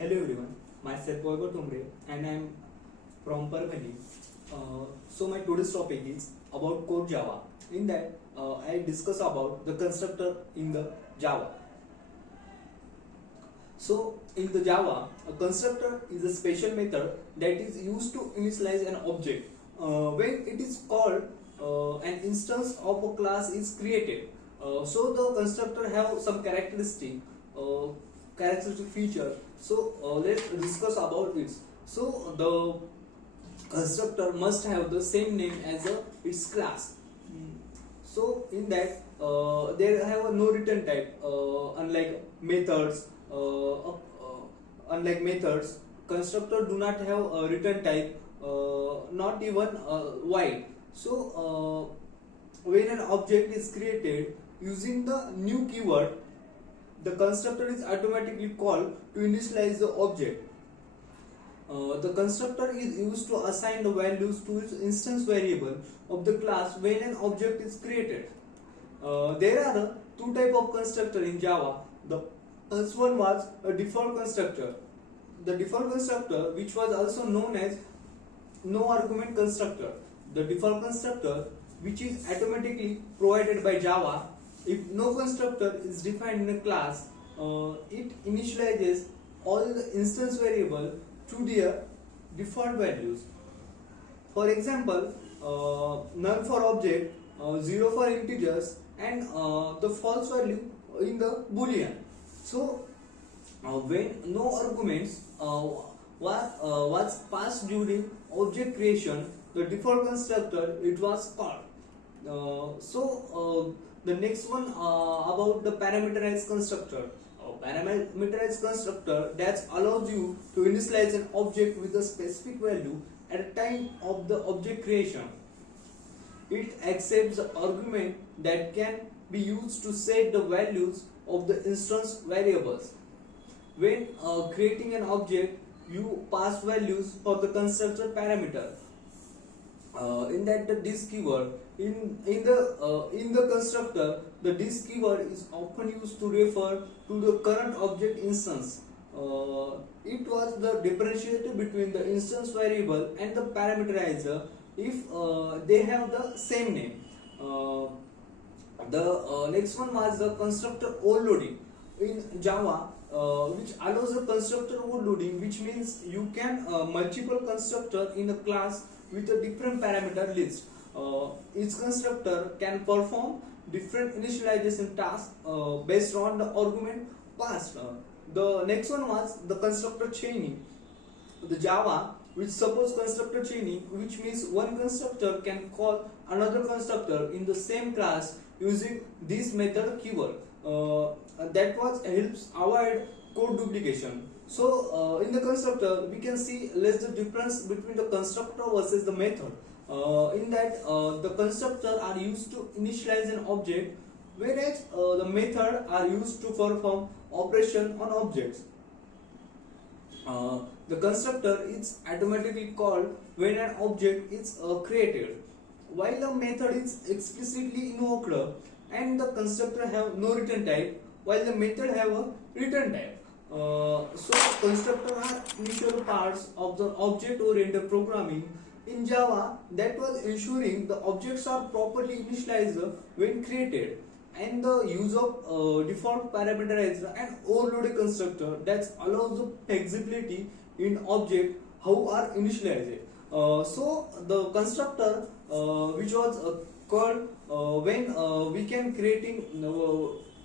Hello everyone, myself Vaibhav Thombre and I am from Parvani. So my today's topic is about core Java. In that I discuss about the constructor in the Java. So in the Java, a constructor is a special method that is used to initialize an object. When it is called, an instance of a class is created. So the constructor have some characteristic feature. So let's discuss about it. So the constructor must have the same name as its class. So in that they have no return type, unlike methods. Unlike methods, constructor do not have a return type, not even void. So when an object is created using the new keyword, the constructor is automatically called to initialize the object. The constructor is used to assign the values to its instance variable of the class when an object is created. There are two types of constructor in Java. The first one was a default constructor. The default constructor, which was also known as no argument constructor. The default constructor, which is automatically provided by Java. If no constructor is defined in a class, it initializes all the instance variable to their default values. For example, null for object, 0 for integers, and the false value in the boolean. So when no arguments was passed during object creation, the default constructor it was called. The next one about the parameterized constructor. Parameterized constructor that allows you to initialize an object with a specific value at the time of the object creation. It accepts the argument that can be used to set the values of the instance variables. When creating an object, you pass values for the constructor parameter. In that the this keyword in the constructor, the this keyword is often used to refer to the current object instance. It was the differentiator between the instance variable and the parameterizer if they have the same name. The next one was the constructor overloading in Java, which allows the constructor overloading, which means you can multiple constructor in a class with a different parameter list. Each constructor can perform different initialization tasks based on the argument passed. The next one was the constructor chaining. The Java which supports constructor chaining, which means one constructor can call another constructor in the same class using this method keyword. That was helps avoid code duplication. So in the constructor we can see less the difference between the constructor versus the method. In that the constructor are used to initialize an object, whereas the method are used to perform operation on objects. The constructor is automatically called when an object is created, while the method is explicitly invoked, and the constructor have no return type, while the method have a return type. So constructor are initial parts of the object-oriented programming in Java that was ensuring the objects are properly initialized when created, and the use of default parameterizer and overloaded constructor that allows the flexibility in object how are initialized. So the constructor which was called when we can creating